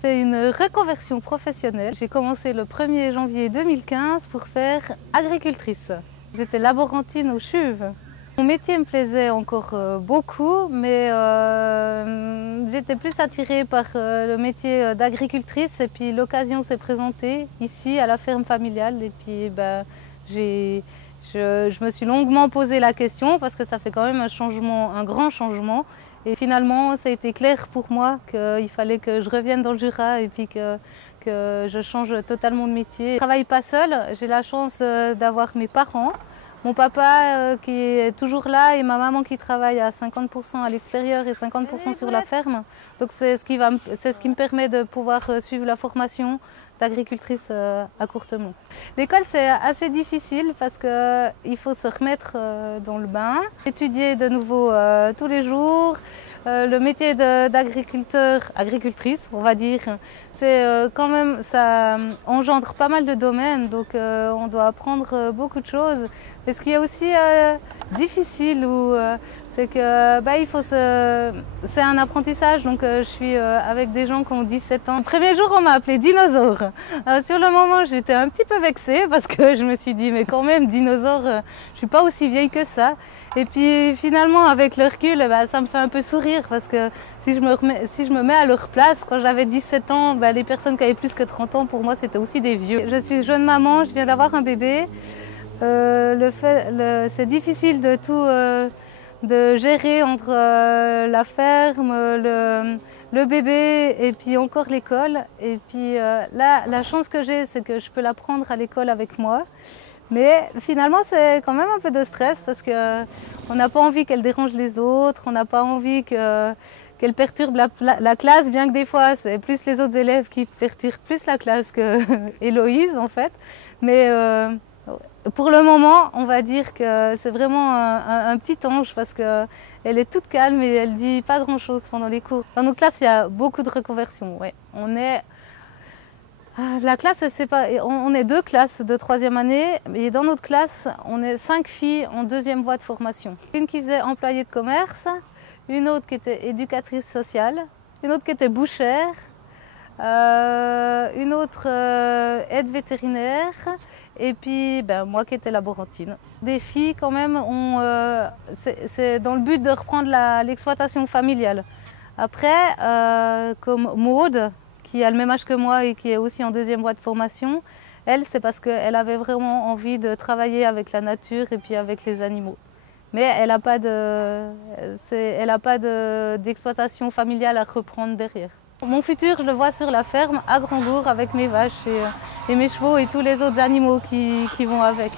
fait une reconversion professionnelle. J'ai commencé le 1er janvier 2015 pour faire agricultrice. J'étais laborantine aux Chuves. Mon métier me plaisait encore beaucoup, mais j'étais plus attirée par le métier d'agricultrice et puis l'occasion s'est présentée ici à la ferme familiale et puis je me suis longuement posé la question parce que ça fait quand même un grand changement. Et finalement, ça a été clair pour moi qu'il fallait que je revienne dans le Jura et puis que je change totalement de métier. Je ne travaille pas seule, j'ai la chance d'avoir mes parents. Mon papa qui est toujours là et ma maman qui travaille à 50% à l'extérieur et 50% sur la ferme. Donc c'est ce qui me permet de pouvoir suivre la formation d'agricultrice à Courtemont. L'école c'est assez difficile parce qu'il faut se remettre dans le bain, étudier de nouveau tous les jours. Le métier agricultrice, on va dire, c'est quand même, ça engendre pas mal de domaines, donc on doit apprendre beaucoup de choses. Mais ce qui est aussi difficile, c'est que c'est un apprentissage, donc je suis avec des gens qui ont 17 ans. Le premier jour, on m'a appelé dinosaure. Sur le moment, j'étais un petit peu vexée parce que je me suis dit, mais quand même, dinosaure, je suis pas aussi vieille que ça. Et puis finalement, avec le recul, ça me fait un peu sourire parce que si je me mets à leur place, quand j'avais 17 ans, les personnes qui avaient plus que 30 ans, pour moi, c'était aussi des vieux. Je suis jeune maman, je viens d'avoir un bébé. C'est difficile de gérer entre la ferme, le bébé et puis encore l'école. Et puis là, la chance que j'ai, c'est que je peux la prendre à l'école avec moi. Mais finalement, c'est quand même un peu de stress parce qu'on n'a pas envie qu'elle dérange les autres, on n'a pas envie qu'elle perturbe la classe, bien que des fois, c'est plus les autres élèves qui perturbent plus la classe que Héloïse en fait. Mais pour le moment, on va dire que c'est vraiment un petit ange parce qu'elle est toute calme et elle dit pas grand-chose pendant les cours. Dans nos classes, il y a beaucoup de reconversions. Ouais. La classe, on est 2 classes de 3e année et dans notre classe, on est 5 filles en 2e voie de formation. Une qui faisait employée de commerce, une autre qui était éducatrice sociale, une autre qui était bouchère, une autre aide vétérinaire et puis moi qui étais laborantine. Des filles quand même, c'est dans le but de reprendre l'exploitation familiale. Après, comme Maude, qui a le même âge que moi et qui est aussi en 2e voie de formation, elle, c'est parce qu'elle avait vraiment envie de travailler avec la nature et puis avec les animaux. Mais elle n'a pas d'exploitation familiale à reprendre derrière. Mon futur, je le vois sur la ferme à Grandbourg avec mes vaches et mes chevaux et tous les autres animaux qui vont avec.